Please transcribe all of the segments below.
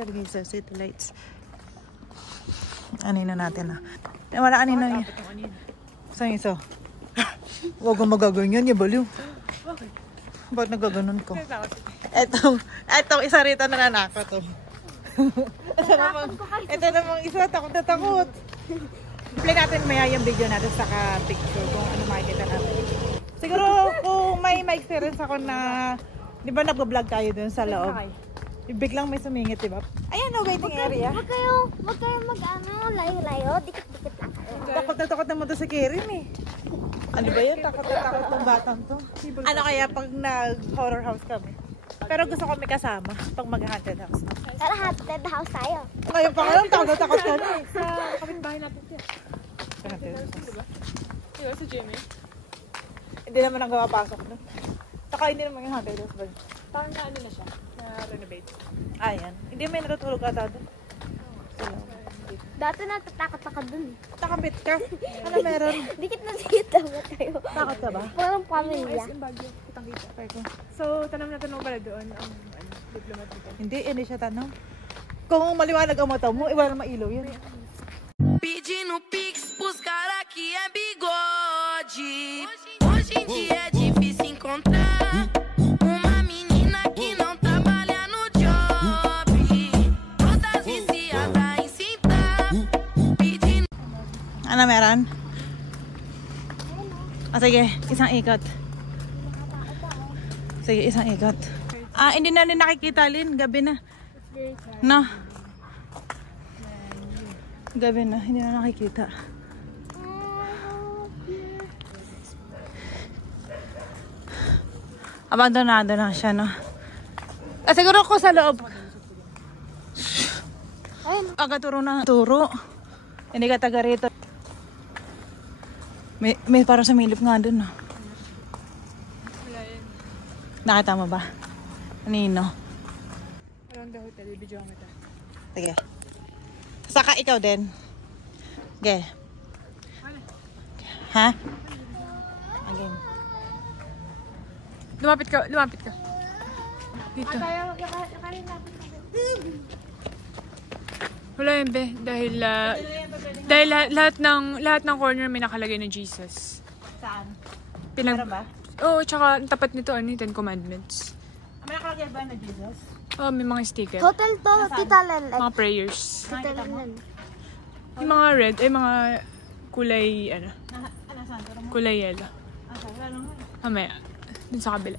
talaga sa city lights. Anino natin ah. Wala anino yun. Saan isa? Huwag kang magaganyan niya, baliw. Bakit? Ba't nagaganon ko? Etong isa rito na nanaka to. Ito namang isa, takot na takot. Play natin maya yung video natin sa picture kung ano makikita natin. Siguro kung may experience ako na, di ba nag-vlog tayo dun sa loob? Biglang may sumingit, di ba? Ayan o, waiting area. Huwag kayo mag-ano, layo-layo, dikit-dikit lang kayo. Takot na takot naman to si Kirin eh. Ano ba yun? Takot na takot ng batang to. Ano kaya pag nag-horror house kami? Pero gusto ko may kasama pag mag-haunted house. Pero haunted house tayo. Ngayon pa nga lang, takot ka na eh. Sa kapitbahay natin siya. Haunted house. Diba? Diba sa Jimmy? Hindi naman ang gawapasok doon. Saka hindi naman yung haunted house ba? Parang na ano na siya. Na-renovate. Ayan. Hindi may natutulog ata doon. Dati natatakot ako dun. Takapit ka. Ano meron? Dikit na dito ba tayo? Takot ka ba? Parang pamilya. Yung Baguio. Kitang-kita. Try ko. So, tanong mo pala doon ang diplomat dito. Hindi siya tanong. Kung maliwanag ang mata mo, iba na mailaw yun. Pedindo pix pros cara que é bigode. Hoje em dia é difícil encontrar uma menina que não trabalha no job. Todas viciadas em cinta. Pedindo. Ano meron? Sige, isang ikot. Sige, isang ikot. Hindi na rin nakikita, Lin. Gabi na. No. Gabi na, hindi na nakikita. Abandonado na siya, no? Siguro ko sa loob. Aga turo na. Turo. Hindi ka taga rito. May parang sa milip nga dun, no? Wala yun. Nakita mo ba? Nino? Around the hotel, video ang kita. Sige. Saka ikaw din. Okay. Ha? Again. Lumapit ka. Dito. Wala yun, be. Dahil lahat ng corner may nakalagay na Jesus. Saan? Meron ba? Oo, tsaka tapat nito, Ten Commandments. May nakalagay ba na Jesus? Oh, may mga sticker. Hotel to, Tita Lenlen. Mga prayers. Tita Lenlen. Yung mga red, mga kulay, Ano saan? kulay yellow. Wala naman. Mamaya, dun sa kabila.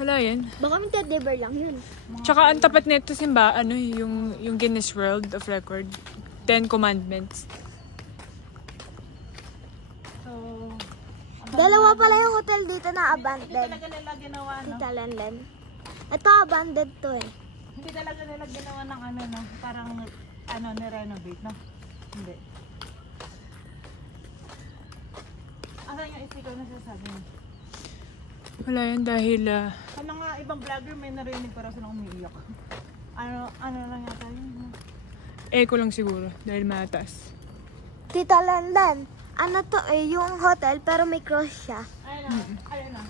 Wala yan. Baka may teddy bear lang yun. Tsaka ang tapat nito, simba, yung Guinness World of Record. 10 Commandments. So, Dalawa pala yung hotel dito na hindi abandoned. talaga nila ginawa, no? Tita Lenlen. Ito abandoned to eh. Hindi talaga nila ginawa ng no? Parang, ni-renovate, no? Hindi. Asan yung sticker na sasabi mo? Wala yan dahil, Ano nga, ibang vlogger may narinig para silang umiiyak. Ano lang yata yun? echo lang siguro dahil mataas. Tita Lenlen. Ano to eh, yung hotel pero may cross siya. Ayun na,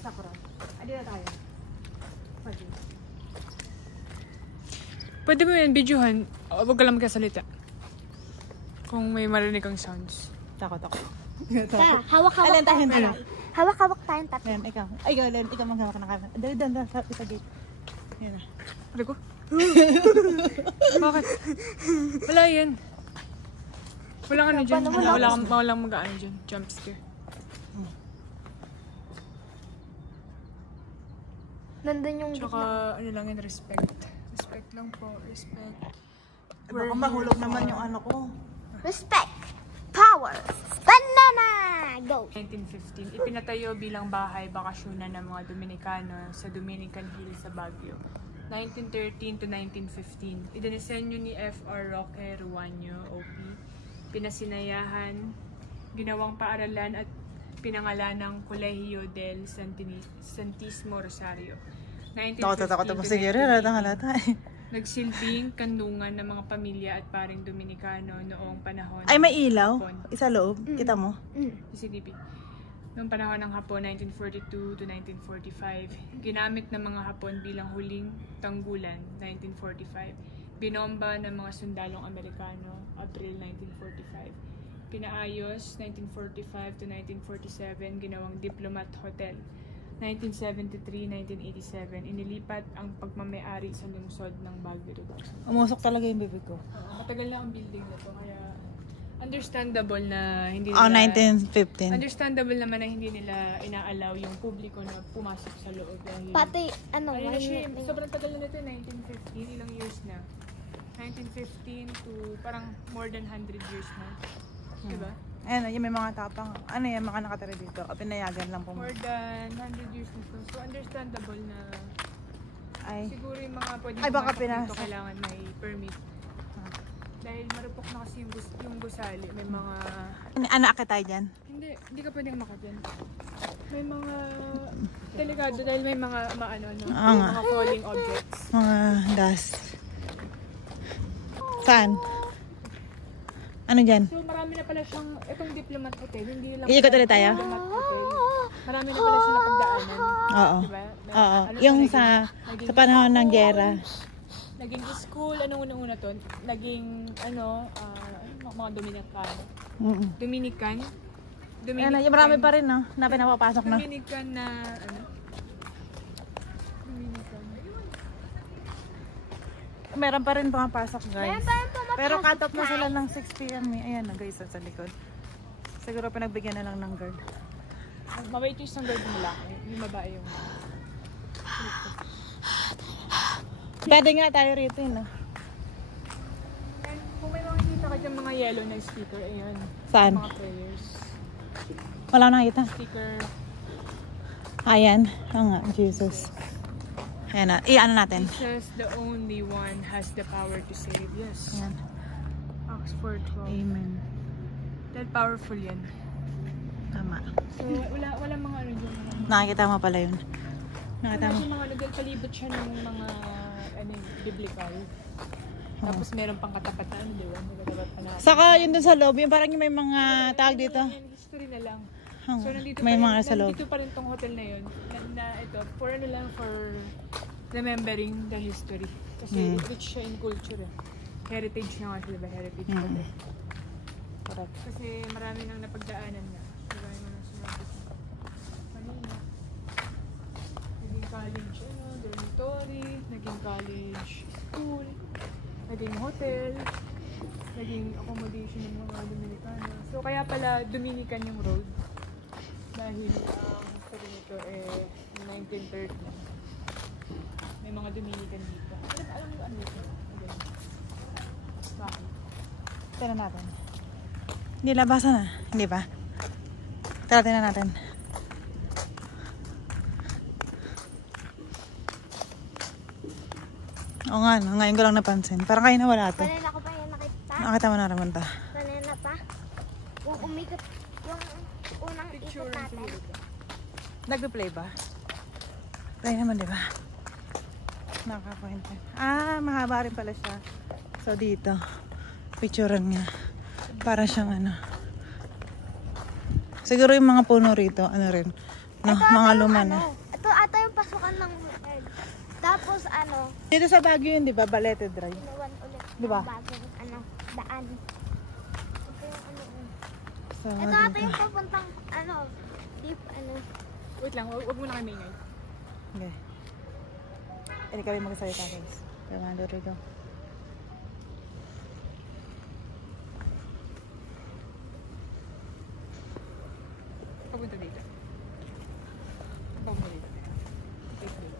sa cross. Adi na tayo. Pwede. Pwede mo yan, videohan. Huwag ka lang magkasalita. Kung may marinig kang sounds. Takot ako. Tara, hawak-hawak Alan, tayo tayong na. tatlo. Hawak-hawak tayong tatlo. Ayan, ikaw. Ay, ikaw maghawak ka ng camera. Dali, sa isa gate. Yan na. Ano ko? Bakit? Wala yan. Walang ano dyan. Walang mag-ano dyan. Jump scare. Nandun yung Tsaka ano lang yun, respect. Respect lang po. Respect. Baka mahulog naman yung ano ko. respect, power, banana, go! 1915, ipinatayo bilang bahay bakasyonan ng mga Dominikano sa Dominican Hill sa Baguio. 1913 to 1915, idinisenyo ni F.R. Roque Ruano, OP, pinasinayahan, ginawang paaralan at pinangalan ng Colegio del Santísimo Rosario. 1950 mo sige rin, halata eh. Nagsilbing kandungan ng mga pamilya at paring Dominikano noong panahon. Ay, may ilaw? Hapon. Isa loob? Kita mo? CCTV. Noong panahon ng Hapon, 1942 to 1945. Ginamit ng mga Hapon bilang huling tanggulan, 1945. Binomba ng mga sundalong Amerikano, April 1945. Pinaayos, 1945 to 1947, ginawang Diplomat Hotel. 1973-1987, inilipat ang pagmamayari sa lungsod ng Baguio Rizal. Umusok talaga yung bibig ko. Matagal na ang building na to, kaya understandable na hindi Oh, nila... 1915. Understandable naman na hindi nila inaalaw yung publiko na pumasok sa loob. Dahil, Pati, ano, ayun na siya, may- sobrang tagal na nito, 1915, ilang years na. 1915 to parang more than 100 years na. Diba? Ayan, yung may mga tapang, ano yan, mga nakatira dito. Pinayagan lang po. More than 100 years na to. So understandable na Ay, siguro yung mga pwedeng Ay, baka pumasok dito pinasok. kailangan may permit. Dahil marupok na kasi yung gusali. May mga... anak ka tayo dyan. Hindi ka pwedeng makadyan. May mga delikado dahil may mga maano no, Oo nga. mga falling objects. Mga dust. Saan? Ano dyan? So marami na pala siyang itong Diplomat Hotel, hindi lang Iikot ulit tayo? Diplomat Hotel. Marami na pala siya napagdaanan. Oo. Diba? Oo. Ano Yung siya, sa naging panahon ng school, gera. Naging school, anong una-una to? Naging mga Dominicano. Dominican. Ayan, yung marami pa rin, no? Na pinapapasok, no? Dominican na ano? Dominican. Meron pa rin pumapasok, guys. Meron pa rin pumapasok, Pero cut off na guys. sila ng 6 p.m. eh. Ayan na, guys, sa likod. Siguro pinagbigyan na lang ng guard. Mabait yung isang girl ng lalaki. Yung babae yung... Pwede nga tayo rito, no? And kung may makikita ka dyan mga yellow na sticker, ayan. Saan? Mga prayers. Wala na nakita. Sticker. Ayan. Oo nga, Jesus. Ayan na. I-ano natin. Jesus, the only one, has the power to save. Yes. Ayan. Acts 4:12. Amen. Dahil powerful yan. Tama. So, wala mga ano dyan. Nakikita mo pala yun. Wala Nakita mo. siyang mga ano, dahil palibot siya ng mga ano, biblical. Tapos meron pang katapat na ano, di ba? May katapat pa na. Saka yun dun sa loob, yung parang yung may mga tawag dito. Yan, history na lang. Oo. So, nandito May pa rin, mga sa loob. nandito pa rin tong hotel na yun. Na ito, for ano lang, for remembering the history. Kasi rich siya in culture eh. Heritage nga nga sila ba? Heritage hotel. Correct. Kasi marami nang napagdaanan na. Diba yung mga sinabi ko kanina. Naging college, dormitory, naging college school, naging hotel, naging accommodation ng mga Dominicano. So kaya pala Dominican yung road. Dahil ang sabi nito 1930. May mga Dominican dito. Alam mo ano ito? Bakit? Tignan natin. Hindi, labasan na. Hindi ba? Tignan natin. Oo nga, no? Ngayon ko lang napansin. Parang kayo na wala to. Kanina ko pa yan nakita. Nakita mo na naman to. Kanina pa. Yung umikot, yung unang ikot natin. Nagpe-play ba? Play naman, di ba? Nakapoint. Mahaba rin pala siya. So, dito. Picturean niya. Para siyang ano. Siguro yung mga puno rito, ano rin. No, mga luma na. Ito ata yung pasukan ng hotel. Tapos ano, Dito sa Baguio yun, di ba? Balete Drive. inuwan ulit. Di ba? Bagong daan. Ito yung So, Ito ata dito. yung papuntang deep Wait lang, wag mo na kayo maingay. Okay. Hindi kami magsalita, guys. Fernando Rigo. Papunta dito. Papunta dito. Wait, wait.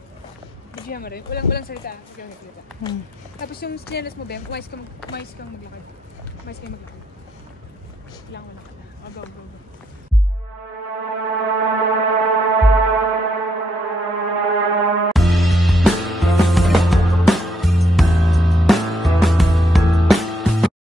Bigyan mo rin. Walang salita. Bigyan mo salita. Tapos yung sinelas mo, Bem, umayos kang maglakad. Umayos kayo maglakad. Kailangan mo na ka na. Go, go, go.